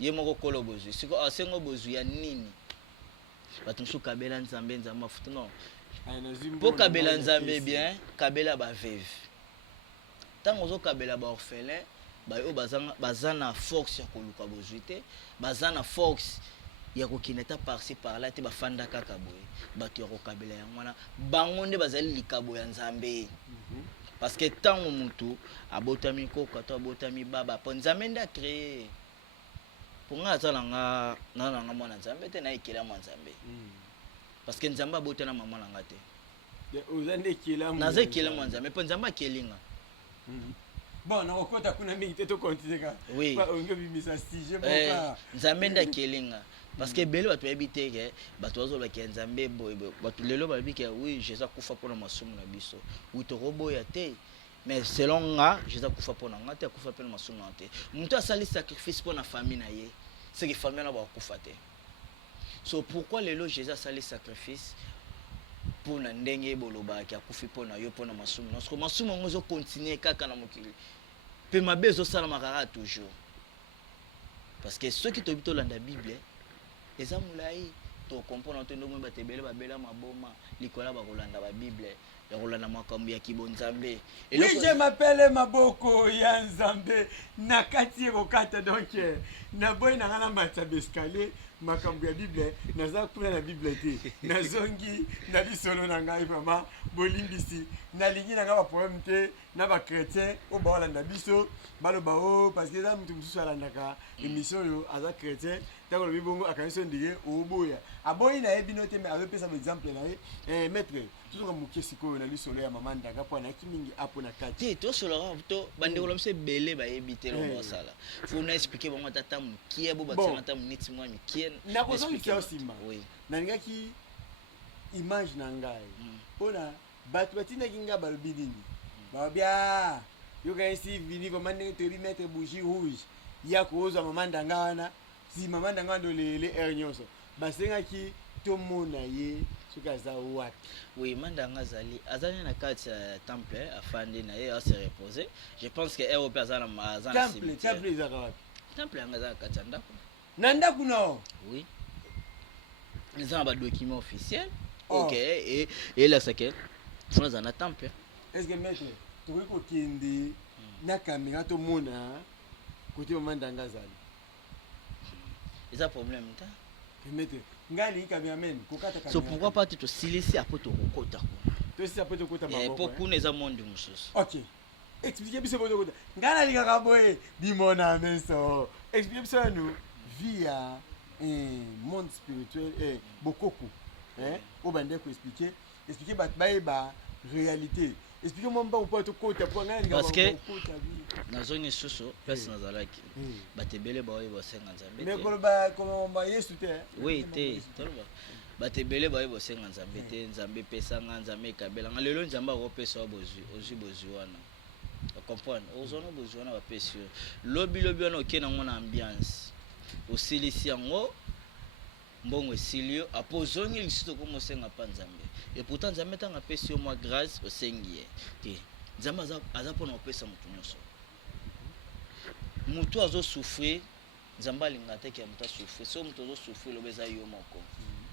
ye moko kolo bozwi siko asengo bozwi ya nini bato mosusu kabela nzambe nzambe afuta non mpo kabela nzambe bien kabela baveve ntango ozokabela baorphelin bayo baza na force ya koluka bozwi te baza na force ya kokende ta parci parla te bafanda kaka boye bato ya kokabela yango wana bango nde bazali likabo ya nzambe parce que ntango motu abotami koka to abotami baba mpo nzambe nde acreye mpo ngai aza nanga mwana nzambe te nayekela mwa nzambe parce que nzambe abotana mama na nga te naza ekela mwa nzambe mpo nzambe akelinga bon nakokota kuna mingi te tokontineka oui nzambe nde akelinga parce que ebele bato bayebi te ke bato bazolobaki ya nzambe boye bato lelo balobi ke oui jésus akufa mpona masumu na biso wi tokoboya te mais selon nga jésus akufa mpona nga te akufa mpona masumu na te moto asali sacrifice mpona famille na ye seke famille wana bakufa te so pourquoi lelo jésus asali sacrifice mpona ndenge bolobaki akufi mpona yo mpona masumu na siko masumu yango ezokontinue kaka na mokili mpe mabe ezosalamaka kaka toujours parce que soki toyebi tolanda bible eza molai tokompona te ndomoi bato ebele babela maboma likola bakolanda babible ya kolanda makambo ya kibonzambe oui je m'appelle maboko ya nzambe na kati ekokata donc naboyi nanga na mbata bescalier makambo ya bible naza kuna na bible te nazongi na lisolo na ngai vraiment bolimbisi nalingi na ngai baproblème te na bachrétien oyo baolanda biso baloba o parce que eza motu mosusu alandaka émission oyo aza chrétien ntango lobi bongo akanisi ondike oboya aboyi nayebi no te me azopesa baexemple na ye maître tozoka moke sikoyo na lisolo ya mama ndanga mpo anaki mingi apo na kati te tosolaka to bandeko na biso ebele bayebi te longo basala fo na explike bango ata mokie bo batianga ata moneti mwa mikie nakozongisa yo nsima nalingaki image na ngai mpona bato batindaki ngai balobi nini babia yokanisi vini koma ndenge toyebi maître bougie rouge ya kozwa mama ndanga wana si mama ndanga wana dolele aire nyonso basengaki tomona ye soki aza wapi oui mandanga azali na kati ya temple afandi na ye ase reposer je pense que ero pe azala temple ezaka wapi temple yanga azala kati ya ndako na ndako nao oui eza na badocument officiel ok eyelakisake fona aza na temple est ce que maître tokoki kokende na kamera tomona kote mama ndanga azali eza problème ta maître ngali cameraman kokata camera so pourquoi pas tu silisi après to kokota to silisi après to kokota maboko pour kuna eza monde mususu ok expliquez biso boto kokota ngana lingaka boye bimona meso expliquez biso nous via un monde spirituel bokoko obande ko expliquer bat ba réalité expliquez-moi mba upo to kota pour ngana lingaka parce que nazoni susu place nazalaki batebele baoye bosenga nzambe mais koloba komba yesu te oui te toloba batebele baoye bosenga nzambe te nzambe pesanga nzambe ekabelanga lelo nzambe akopesa ozwi bozwi wana comprendre ozona bozwi wana bapesi yo lobi wana okende yango na ambiance osilisi yango mbongo esili yo apo ozongi lisusu okomosenga mpa nzambe et pourtant nzambe ntango apesi yo mwa grâce osengi ye te nzambe aza mpona kopesa motu nyonso motu azosouffrir nzambe alingaka teke ya motu asouffrir so motu azosouffrir loba eza yo moko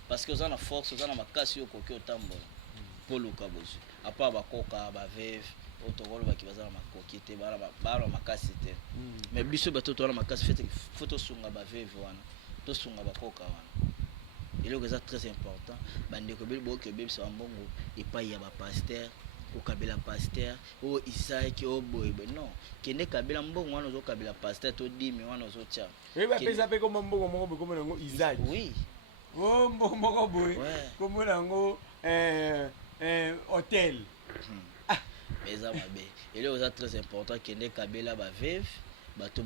parce que oza na force oza na makasi okoki otambola mpo luka bozwi apa bakoka baveve oyo tokolobaki baza na makoki te bana na makasi te mais biso bato toza na makasi fo tosunga baveve wana tosunga bakoka wana eloko eza très important bandeko boyoki obebisa bambongo epai ya bapaster okabela paster oyo isaki oyo boyebe non kende kabela mbongo wana ozokabela paster to dimi wana ozotia bapesa mpe koma mbongo moko boye komona yango isaki oui o mbongo moko boye komona yango hotel eza mabe eloko eza très important kende kabela baveve bato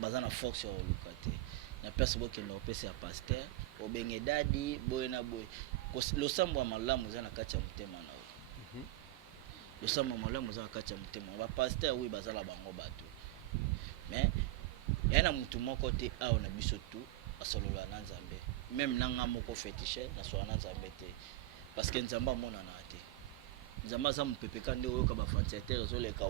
baza na force ya koluka te na place bokende kopesa ya paster obenge dadi boye na boye losambo ya malamu eza na kati ya motema na yo losambo ya malamu eza na kati ya motema bapaster oui bazala bango bato mais ya na mutu moko te awa na biso tu asolola na nzambe même nanga moko fétiche nasola na nzambe te parce que nzambe amonana te nzambe aza mopepeka nde oyoka bafantiatere ezoleka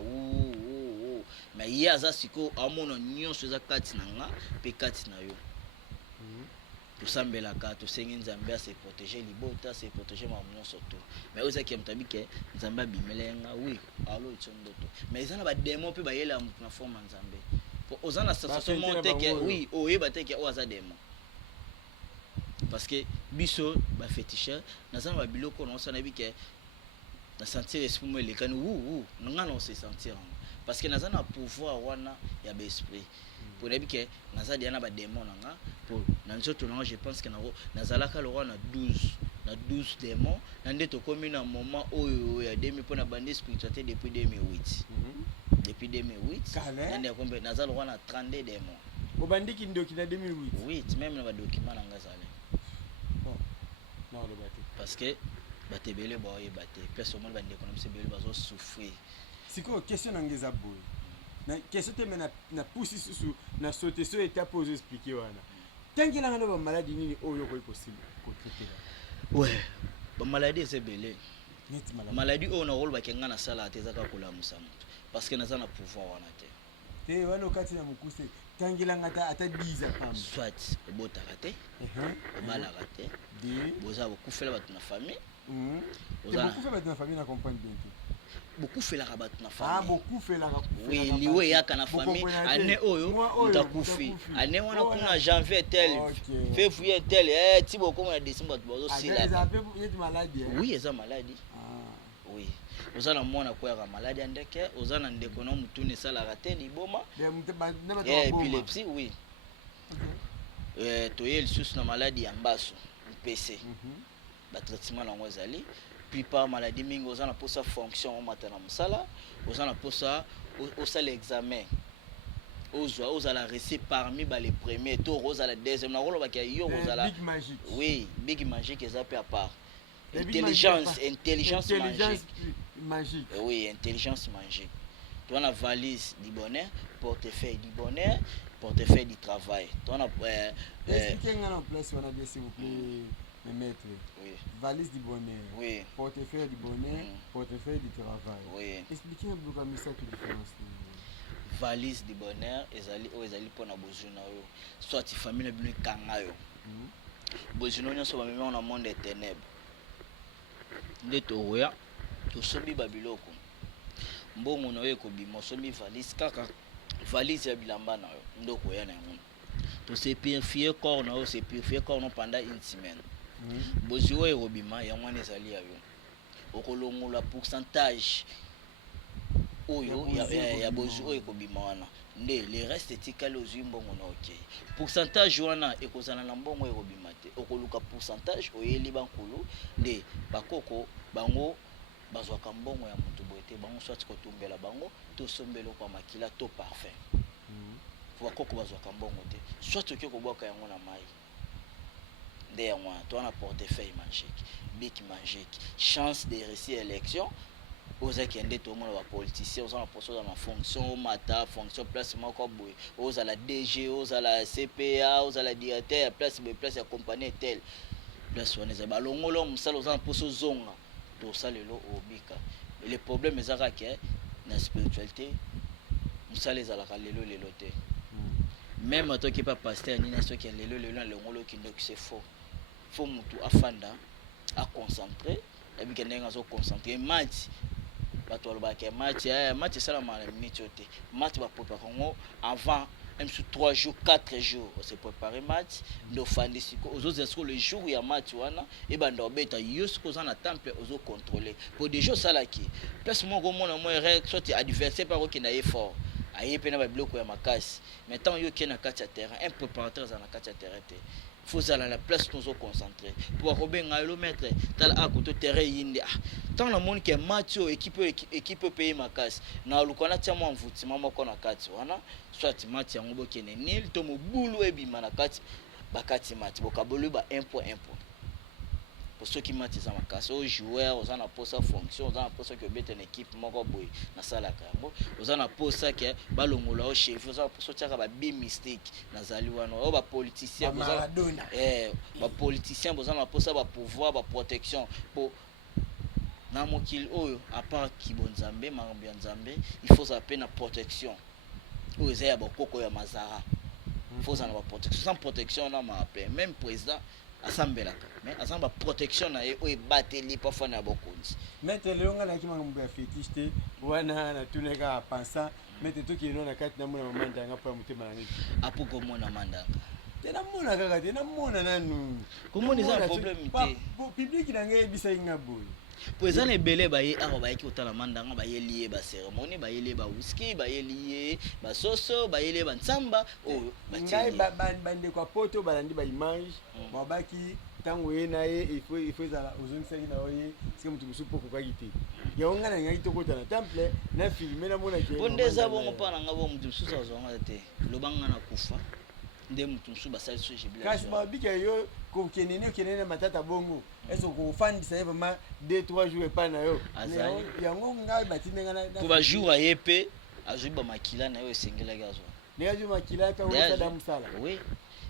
sikoyo mais ye aza sikoyo amona nyonso eza kati na nga mpe kati na yo tosambelaka tosengi nzambe ase protéger libota ase protéger makambo nyonso to mais oyo ezaki ya moto abike nzambe abimela ye nga oui alo etio ndoto mais eza na bademo mpe bayela ya motu na forme ya nzambe po oza na sensation mo teke oui oyeba teke oyo aza demo parce que biso baféticheur naza na babiloko naosana yebi ke na sentir esprit mo elekani nga na ose sentir yango parce que naza na pouvoir wana ya baesprit po nayebi ke naza deya na badémon na nga po na nzoto nanga je pense que nazalaka lokwa na 12 démons na nde tokomi na moment oyo ya 2000 mpo na bandi spiritualité depuis 2008 depuis 2008 na nde yakombe naza lokwa na 32 démons obandiki ndoki na 2008 oui même na badocument na nga zale parce que bato ebele baoyeba te place omoni bandeko na biso ebele bazosouffrir sikoyo question na nga eza boye na question te me na pusi susu na sote so étape ozo expliquer wana tangelanga na bamaladi nini oyo okoki kotraitela ouais bamaladi eza ebele maladi oyo nakolobaki nga nasala te ezaka kolamusa moto parce que naza na pouvoir wana te wana okati na mokuse tangelanga ata 10 pam soit obotaka te obalaka te boza bokufela bato na famille bokufela bato na famille na comprendre bien te bokufelaka bato na famille bokufelaka oui liwe eyaka na famille ane oyo mutakufi ane wana kuna janvier tel février tel ti bokoma na décembre bato bazosila oui eza maladi oui oza na mwana koyaka maladi ya ndeke oza na ndeko na mutuni esalaka te liboma épilepsie oui toye lisusu na maladi ya mbaso mpc batraitement nango ezali plupart maladie mingi oza na posa fonction omata na mosala oza na posa osala examen ozala reçu parmi les premiers to ozala deuxième na kolobaki yo ozala oui big magique eza pe à part intelligence magique oui intelligence magique tu as la valise du bonheur portefeuille du bonheur portefeuille du travail tu as expliquez-moi en place on a bien s'il vous plaît mes maîtres. Oui. Valise du bonheur. Oui. Portefeuille du bonheur. Portefeuille du travail. Oui. Expliquez-moi beaucoup ça qui différence. Valise du bonheur ezali pona bozuna yo. Soit ti famille na bino kanga yo. Bozuna nyonso ba meme na monde des ténèbres. Nde toya to sombi babiloko. Mbongo na yo ko bimo sombi valise kaka valise ya bilamba na yo. Ndoko ya na yo. To se purifier corps na yo se purifier corps no pendant une semaine. Bozi oyo robima ya mwana ezali ya yo okolongola pourcentage oyo ya bozi oyo ekobima wana nde le reste etikali ozwi mbongo na ok pourcentage wana ekozala na mbongo ekobima te okoluka pourcentage oyeli bankulu nde bakoko bango bazwaka mbongo ya moto boye te bango soit kotumbela bango to sombelo kwa makila to parfum bakoko bazwaka mbongo te soit oke kobwaka yango na mai nde wana to na portefeuille magique bic magique chance de réussir élection oza kende to mona ba politicien oza na poso na fonction mata fonction place moko boye oza la DG oza la CPA oza la directeur ya place ya compagnie tel place wana za balongolo musala oza na poso zonga to salelo obika le problème ezaka ke na spiritualité musala ezalaka lelo te même toi qui pas pasteur ni na so ki lelo na longolo ki ndo c'est faux faut mutu afanda a concentrer et puis kendenga zo concentrer match bato alobaka match sala ma minute yote match ba préparer ngo avant même sur 3 jours 4 jours on se préparer match ndo fandi siko ozo esko le jour ya match wana e banda obeta yosko za na temple ozo contrôler pour des jours sala ki place mo go mona mo rek soit adversaire par qui na effort aye pena ba bloco ya makasi maintenant yo ki na kati ya terrain un préparateur za na kati ya terrain te faut aller à la place nous concentrer pour rebenga le mettre tal à côté terrain yinde tant la monde que match équipe payer makasi na lukona tia mo mvutima moko na kati wana soit match ya ngobo kene nil to mobulu ebima na kati bakati match bokabolu ba 1 point pour ceux qui match za makasi au joueur aux na posa fonction aux na posa que bete une équipe moko boy na sala kambo aux na posa que balongola au chef aux na posa tiaka ba bi mystique na zali wana o ba politicien ba politicien aux na posa ba pouvoir ba protection pour na mokili oyo à part kibonzambe makambo ya nzambe il faut ça na protection oyo eza ya bakoko ya mazara il faut ça na protection sans protection na mape même président asambelaka mais asamba protection na ye oyo ebateli parfois na bokonzi maître leonga na kima mambo ya fétiche te wana na tuneka pensa maître to kino na kati na mona mamandanga pa mutema na ngi apo komona mandanga tena mona kaka tena mona nanu komona eza problème te public na ngai bisa inga boy po eza na ebele baye awa bayeki kotala mandanga bayeli ye bacérémonie bayeli ye bawhiski bayeli ye basoso bayeli ye bantsamba oyo ngai bandeko apoto balandi baimage babaki ntango ye na ye il faut ezala ozongisaki na oye sike moto mosusu mpo okokaki te yango ngai na ngai tokota na temple na filme namonaki mpo nde eza bongo mpo na ngai bo moto mosusu azwanga te lobanga na kufa nde moto mosusu basali so kasi babika yo kokende okende na matata bongo ese okofandisa ye vraimen 2-3 jours epai na yo yango ngai batindenga po bajour aye mpe azwi bamakila na yo esengelaki azwa ndenge azwi makila kaka osala mosala oui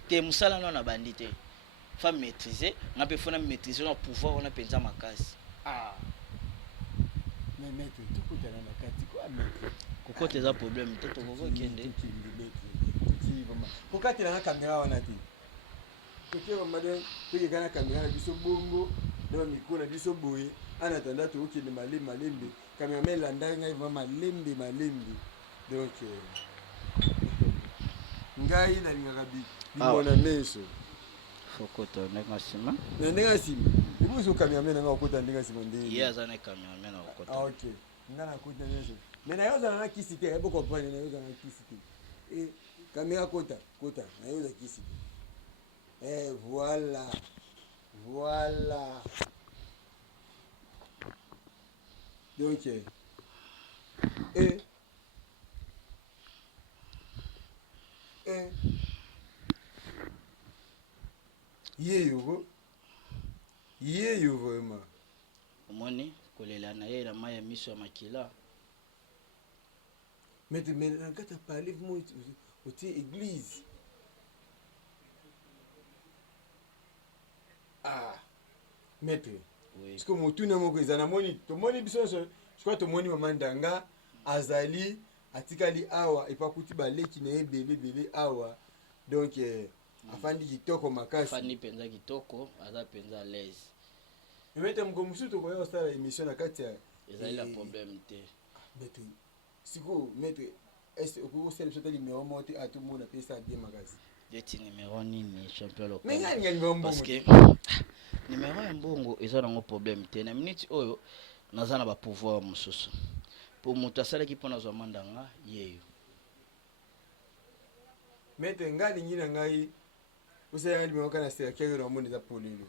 te mosala nano na bandi te fa maîtriser nga mpe fona maîtriser na pouvoir wana mpenza makasi mais maître tokotana na kati kwa maître kokota eza problème te tokokokende kokatela na kamera wana te toke bamade toyeka na kamera na biso bongo na bamikro na biso boye en attendant tokokende malembe kamera ma elanda ngai va malembe donc ngai nalingaka bimona meso fokota ndenge nsima na ndenge nsima eboso kamera me nanga okota ndenge nsima nde ye aza na kamera me na okota ok nga nakota nyonso mais nayozala na kisi te ebo comprendre nayozala na kisi te kamera kota nayoza kisi te voilà donc yeyo vraiment omoni kolela na ye na mai ya miso ya makila mais na kati ya parler mo otie église maître parce que motuna moko eza namoni tomoni biso nyonso je tomoni mama ndanga azali atikali awa epakuti baleki na ye ebele awa donc afandi kitoko makasi afandi mpenza kitoko aza mpenza l'aise maître moko mosusu tokoya kosala émission na kati ya ezali la problème te maître sikoyo maître est-ce okoki kosala biso ta numéro moko te atomona pesa bien makasi eti numéro nini champion local mais ngai ngai mbongo parce que numéro ya mbongo eza nango problème te na minute oyo naza na bapouvoir mosusu po moto asalaki mpo nazwa mandanga yeyo maître ngai alingi na ngai osalaka numéro kana serkere na omona eza polelo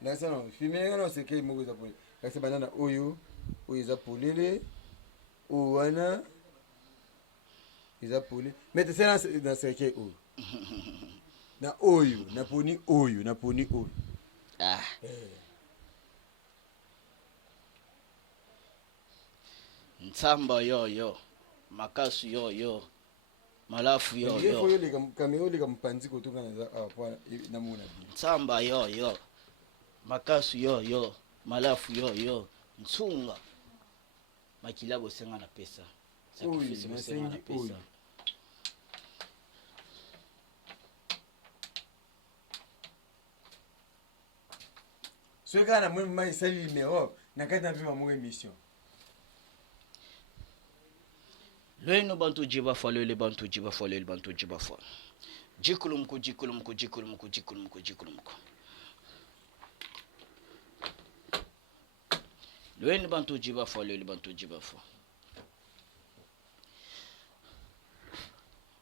nasana filme ngana osekei moko eza polele kasi banana oyo eza polele oyo wana eza polele maître sena na sekei oyo na oyo naponi oyo ntsamba yoyo makasu yoyo malafu yoyo kamera oleka mopanzi kotoka na mona ntsamba yoyo makasu yoyo malafu yoyo ntsunga makila bosenga na pesa sacrifice bosenga na pesa soki kaka na moni mama esali numéro na kati na mpe mamoko émission lweno bantu jibafa lwele bantu jibafa lwele bantu jibafa jikulumku jikulumku jikulumku jikulumku jikulumku lweno bantu jibafa lwele bantu jibafa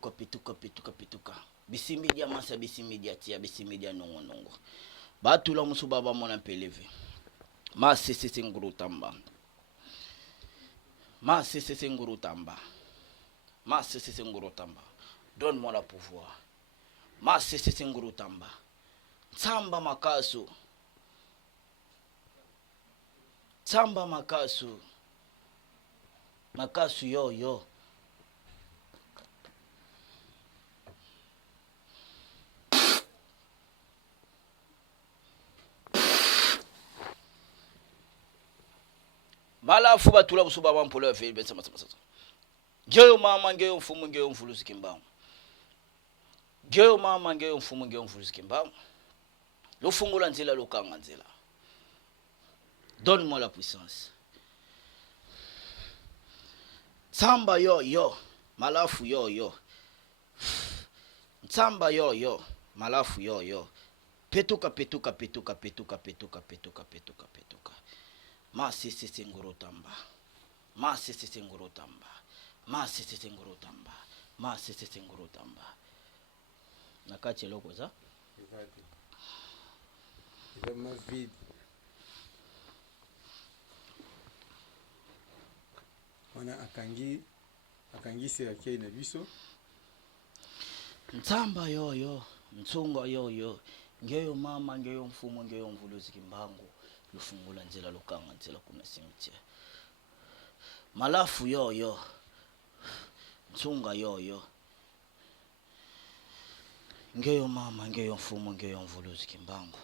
kopituka bisimbi dia masa bisimbi dia tia bisimbi dia nongo batula musu baba mona peleve ma sese nguru tamba donne-moi le pouvoir ma sese nguru tamba tsamba makasu yo malafu batula busuba bampolo ya feli bensa masama. Ngeyo mama ngeyo mfumu ngeyo mvuluzi kimbangu. Ngeyo mama ngeyo mfumu ngeyo mvuluzi kimbangu. Lofungula nzela lokanga nzela. Donne-moi la puissance. Tsamba yo yo, malafu yo yo. Tsamba yo yo, malafu yo yo. Petuka petuka petuka petuka petuka petuka petuka petuka. Ma sisi singuru tamba. Ma sisi singuru tamba. Ma sisi singuru tamba. Ma sisi singuru tamba. Nakati loko za? Vraiment vide. Wana akangi serikali na biso. Ntsamba yoyo, mtsunga yoyo, ngeyo mama ngeyo mfumo ngeyo mvuluzi kimbangu, lufungula nzela lokanga nzela kuna cimetière. Malafu yoyo, mtsunga yoyo, ngeyo mama ngeyo mfumo ngeyo mvuluzi kimbangu.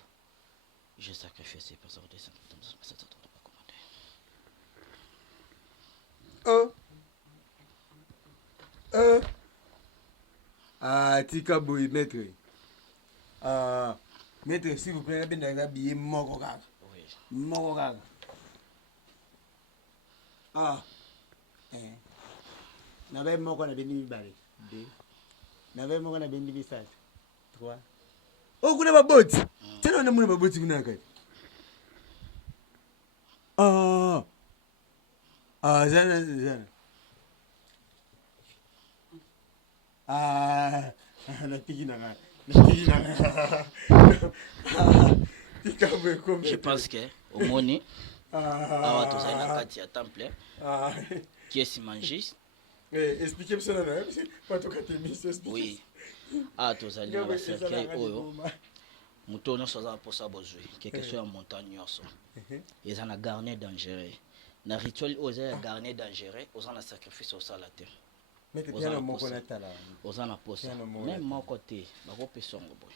J'ai sacrifié ces personnes de cette tika boy maître. Maître s'il vous plaît, ben habillé moko kaka. Oui. Moko kaka. Na be moko na bendi bibale. 2. Na be moko na bendi bisatu. 3. Oh kuna maboti. Tena na muna maboti kuna kati. Zana. Je pense que au moni awa tozali na kati ya temple qui est simangis. Expliquez-moi ça là, pas tout cas oui. Ah tozali na cercueil oyo. Muto no soza posa bozui quelque chose en montagne nyonso. Ils en a garné dangereux. Na rituel oza garné dangereux, oza na sacrifice au salate. Mais tu as mon connaître là. Oza na posa. Même mon côté, bako pesongo boy.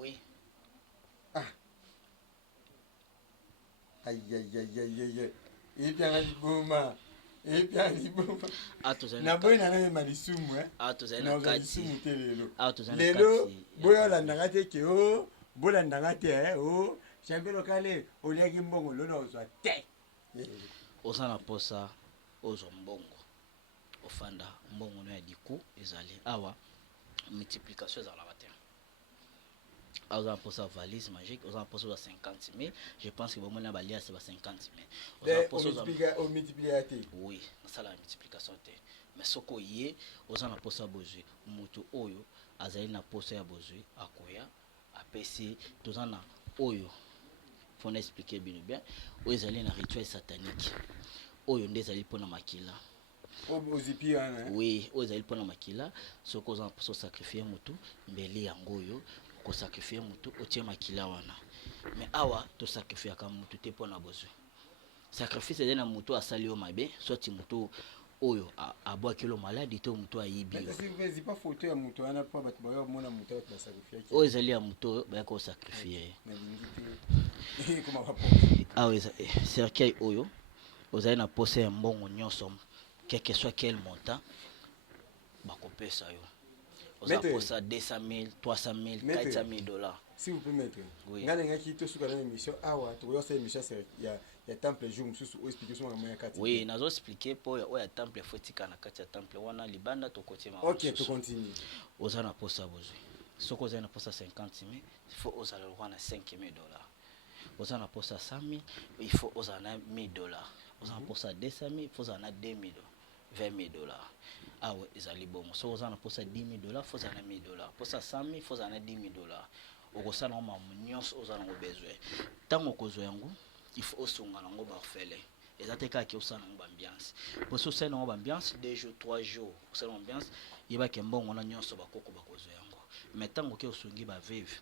Oui. Aïe. Et puis on boma. Na boy na na malisumu na malisumu te lelo boyo la ndangate ke bola ndangate champion lokale oliaki mbongo lona ozwa te osana posa ozo mbongo ofanda mbongo no ya diku ezali awa multiplication za la matin. Aux posa valise magique, aux posa 50 000. Je pense que vous avez c'est 50 000. On multiplie. Oui, ça la multiplication. Mais ce qu'on y est, aux posa bozu, mutu oyo, azali na posa ya bozu, akoya, apesi, tous en oyo. Faut expliquer bien. Oyo azali na rituel satanique. Oyo ndezali pona makila. Oui, oyo azali pona makila. Ce qu'on a posa sacrifier mutu, mbeli yangoyo. Ko sacrifier mutu otie makila wana mais awa to sacrifier ka mutu te pona bozo sacrifice eza na mutu asali o mabe soit mutu oyo abwa kilo maladi to mutu ayibi c'est pas photo ya mutu wana po bat boyo mona mutu ba sacrifier o ezali ya mutu ba ko sacrifier comment va awa cercueil oyo ozali na pose ya mbongo nyonso quel que soit quel montant ba kopesa yo. Vous avez pour ça 200 000, 300 000, 400 000 dollars. Si vous pouvez mettre. Oui. Vous avez qui sur une émission. Ah ouais, tu vois, c'est une émission, il y a temple jour, ou explication à moi. Oui, nous avons expliqué pour le temple, il faut que tu temple. On a libanda to côté. Ok, tu continues. Vous avez pour ça besoin. Si vous avez pour ça 50 000, il faut que vous ayez 5 000 dollars. Vous avez pour ça 100 000, il faut que vous ayez 1000 dollars. Vous avez pour ça 200 000, il faut que vous ayez 2 000 20 000 dollars. Ah ouais, ils allaient bon. Si vous avez pour ça 10 000 dollars, il faut que vous ayez 1000 dollars. Pour ça 100 000, il faut que vous ayez 10 000 dollars. Au cours de ça, vous avez besoin. Tant que vous avez il faut que vous ayez et ça te cas qui au ambiance pour ce c'est une ambiance 2 jours 3 jours c'est l'ambiance il va que bon on a nyonso bakoko bakozo yango mais tant que osungi ba vive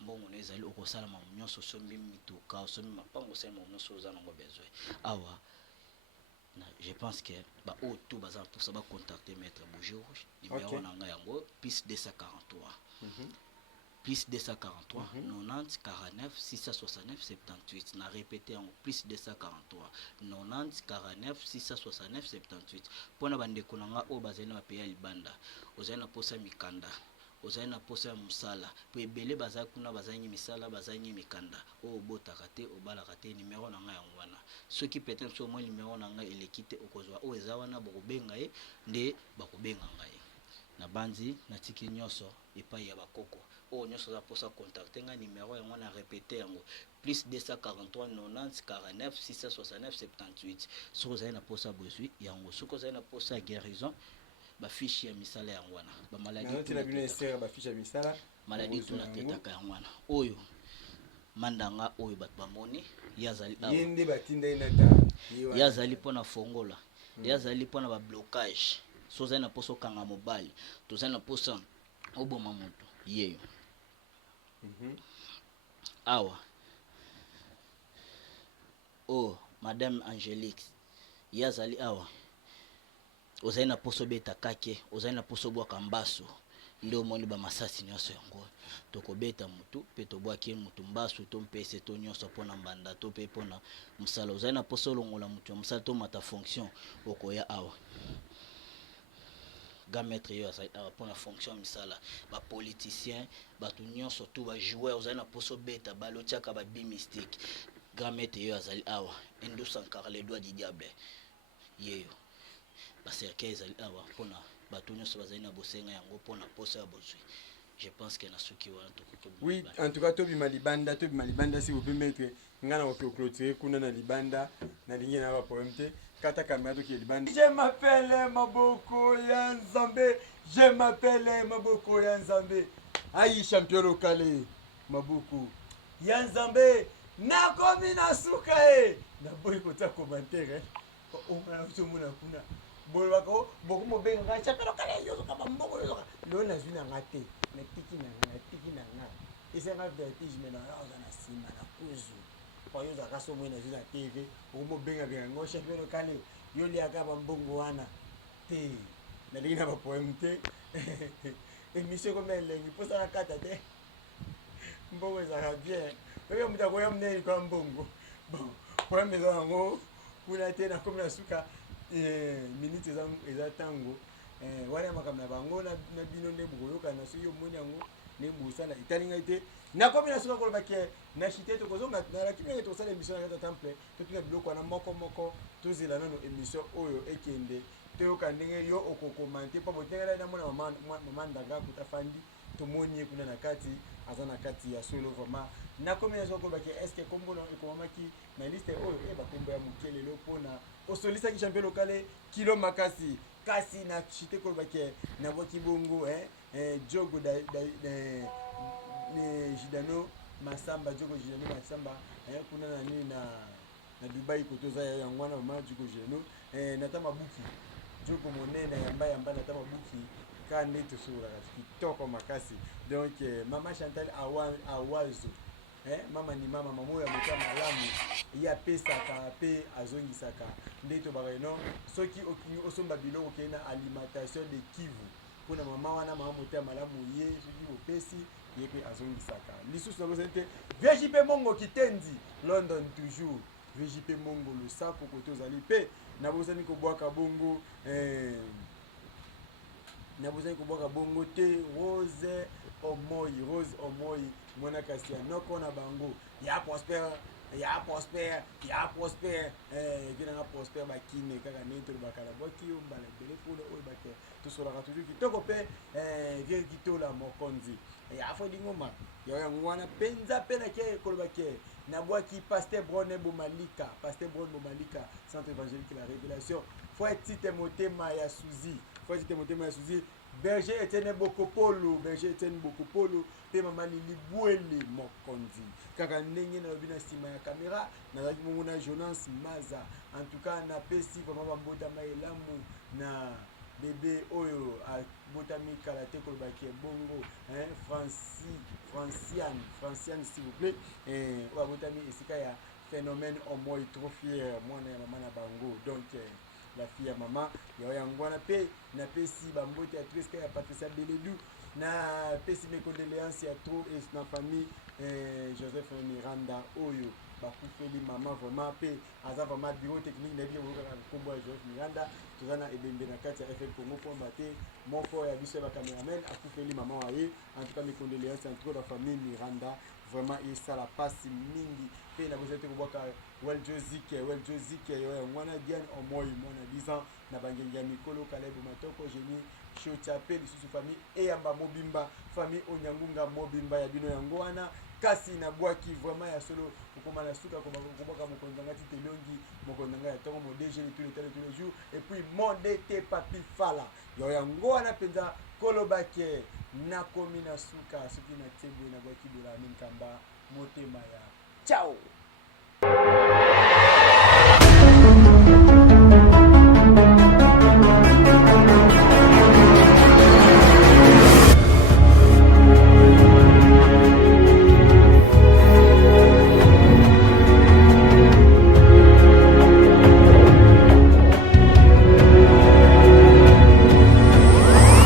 bon on ezali okosala ma nyonso sombi mituka sombi mapango c'est mon nyonso za nango besoin awa Je pense que bah tout bazar pour ça va contacter maître Boujour numéro nanga yango plus 243 plus 243 90 49 669 78 na répété en plus 243 90 49 669 78 pona bande konanga o bazena ba payer libanda ozena posa mikanda ozali na posa ya mosala po ebele bazali kuna bazangi misala bazangi mikanda oyo obotaka te obalaka te nimero na ngai yango wana soki peut-être so moi nimero na ngai eleki te okozwa oyo eza wana bakobenga ye nde bakobenga ngai na banzi natiki nyonso epai ya bakoko oyo nyonso oza posa contacte ngai nimero yango na répété yango plus 243 90 49 669 78 soki ozali na posa bozwi yango soki ozali na posa ya guérison bafiche ya misala yango wana maladie tunatetaka yango wana oyo mandanga oyo bato bamoni yazali mpona fongola yazali mpona bablocage so ozali na posa okanga mobali tozali na posa oboma moto yeyo awa o madame Angélique yazali awa ozali na poso beta kake ozali na poso bwaka mbaso nde omoni bamasasi nyonso yango tokobeta mutu mpe tobwaki mutu mbaso to mpese to nyonso mpona mbanda to mpe mpona mosala ozali na poso olongola mutu ya mosala to mata fonction okoya awa gametre yo azali awa mpona fonction ya misala bapoliticien bato nyonso to bajoueur ozali na poso beta bale otiaka babi mystique gametre yo azali awa endosankara le doigt du diable yeyo bacercueil ezali awa mpona bato nyonso bazali na bosenga yango mpona posa ya bozwi je pense que na soki wana oui en tout cas tobima libanda si vous pouvez mettre nga na clôturer kuna na libanda na lingi na ba problème te kata kamera to ki libanda je m'appelle maboko ya nzambe je m'appelle maboko ya nzambe ayi champion local maboko ya nzambe nakomi na suka na boy kota commentaire o mala mona kuna boy bako boko mo benga champion local yo ka mboko yo lo na zwi na ngate na tiki na nga esenga vertige mais na oza na nsima na kuzu oyo ozalaka so moi na zwi na tv okomobenga ngo champion local yo liaka bambongo wana te nalingi na bapoeme te émission ekoma elengi mposa na kata te mbongo ezalaka bien oyo moto akoya monene kwa mbongo poeme eza yango kuna te nakomi na suka minute eza ntango wana makambo na bango na bino nde bokoyokana soki omoni yango nde bosala etali ngai te nakomi na suka koloba ke na chite tokozonga nalaki ndenge tokosala émission na kati ya temple totuna biloko wana moko tozela nano émission oyo ekende toyoka ndenge yo okokomante mpo botengela namona mama ndanga kuta fandi tomoni ye kuna na kati aza na kati ya solo vraiment nakomi na suka koloba ke estce kombo ekomamaki na liste oyo bakombo ya moke lelo mpona osolisaki champion lokale kilo makasi kasi na chite koloba ke na bwaki bongo jogo Jidano Masamba jogo Jidano Masamba kuna na nini na Dubai kotoza yango wana mama jogo Jidano natama buki jogo monene yamba natama buki kane tosura kitoko makasi donc mama Chantal Awazo mama ni mama mamoyo ya mota malamu ya pesaka pe azongisaka ndeto bareno soki okingi osomba biloko kena alimentation de Kivu pona mama wana mama mota malamu ye soki bopesi ye pe azongisaka lisusu na bosente VJP Mongo Kitendi London toujours VJP Mongo le sako koto zali pe na bosani ko bwaka bongo te Rose Omoyi mwana kasi ya noko na bango ya Prosper kina nga Prosper bakine kaka neto bakala boki yo mbala bele polo oyo bake tosolaka toujours kitoko pe vie kitola mokonzi ya fo dingoma ya yango wana penza pe na ke koloba ke na bwaki Pasteur Broné Bomalika centre évangélique la révélation faut être motema ya Suzi Berger Etienne Bokopolo pe mama Lili Bwele mokonzi kaka ndenge na bina sima ya kamera na zaki mongo na Jonas Maza en tout cas na pesi vraiment bambota maelamu na bébé oyo botami karaté kolobaki bongo Franciane s'il vous plaît oyo botami esika ya phénomène au moins trop fier mwana ya mama na bango donc la fille ya mama ya yango wana pe na pesi bambote ya Triska ya Patricia Beledu na pesi mes condoléances ya trop et na famille Joseph Miranda oyo bakufeli mama vraiment pe aza vraiment bureau technique na bien boka kombo ya Joseph Miranda tozana ebembe na kati ya FL Congo pour mbate moko ya biso ba cameraman akufeli mama waye en tout cas mes condoléances en tout cas la famille Miranda vraiment et ça la passe mingi pe na bozete koboka well Jozik yo mwana Diane Omoy mwana 10 ans na bangenga mikolo Kalebo Matoko Génie Chochape lisusu famille eyamba mobimba famille Onyangunga mobimba ya bino yango wana kasi na bwaki vraiment ya solo okoma na suka koboka mokonzi ngati telongi mokonzi ngati tongo modege tous les jours et puis mondete papi fala yo yango wana penza kolobake na komi na suka soki na tebo na bwaki bila minkamba motema ya ciao.